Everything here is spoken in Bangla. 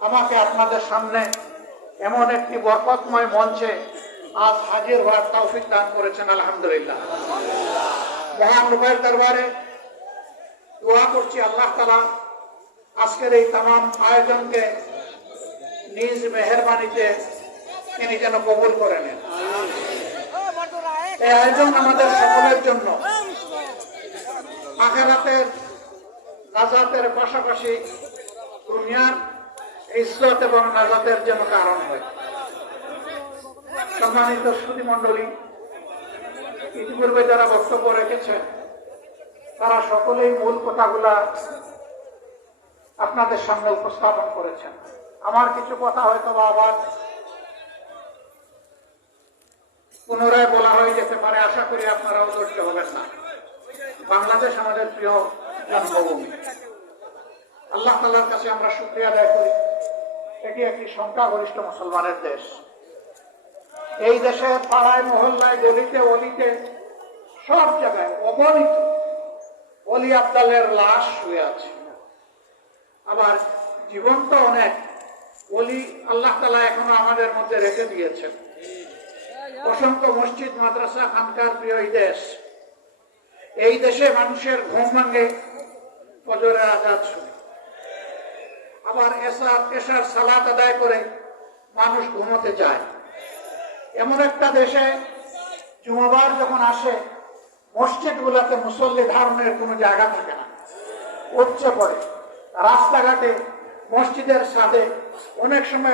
আমাকে আপনাদের সামনে এমন একটি বরকতময় মঞ্চে আজ হাজির হওয়ার তৌফিক দান করেছেন, আলহামদুলিল্লাহ। মহান রূপের দরবারে দোয়া করছি আল্লাহ তালা আজকের এই তাম আয়োজনকে নিজ মেহরবানিতে তিনি যেন কবুল করে নেন। এই আয়োজন আমাদের সকলের জন্য। আখেরাতের নাজাতের পাশাপাশি দুনিয়ার ইজ্জত এবং নাজাতের জন্য কারণ হয়। সম্মানিত সুদী মন্ডলী ইতিপূর্বে যারা বক্তব্য রেখেছেন, তারা সকলেই মূল কথাগুলা আপনাদের সামনে উপস্থাপন করেছেন। আমার কিছু কথা হয়তো বা আবার পুনরায় বলা হয়ে যেতে পারে, আশা করি আপনারাও ধৈর্য হবেন না। বাংলাদেশ আমাদের প্রিয় জন্মভূমি। আল্লাহ তালার কাছে আমরা শুক্রিয়া আদায় করি। এটি একটি সংখ্যাগরিষ্ঠ মুসলমানের দেশ। এই দেশে পাড়ায়, মহল্লায়, গলিতে, অলিতে, সব জায়গায় অগণিত অলি আবদালের লাশ শুয়ে আছে। আবার জীবন্ত অনেক অলি আল্লাহ তালা এখনও আমাদের মধ্যে রেখে দিয়েছেন। অসংখ্য মসজিদ, মাদ্রাসা, খানকার প্রিয় দেশ। এই দেশে মানুষের ঘুম ভাঙে, ফজরের আজাদ শুনে। আবার এসার এসার সালাত আদায় করে মানুষ ঘুমোতে যায়। এমন একটা দেশে জুমাবার যখন আসে মসজিদ গুলাতে মুসল্লি ধারণের কোনো জায়গা থাকে না। উপচে পড়ে রাস্তাঘাটে মসজিদের সাথে অনেক সময়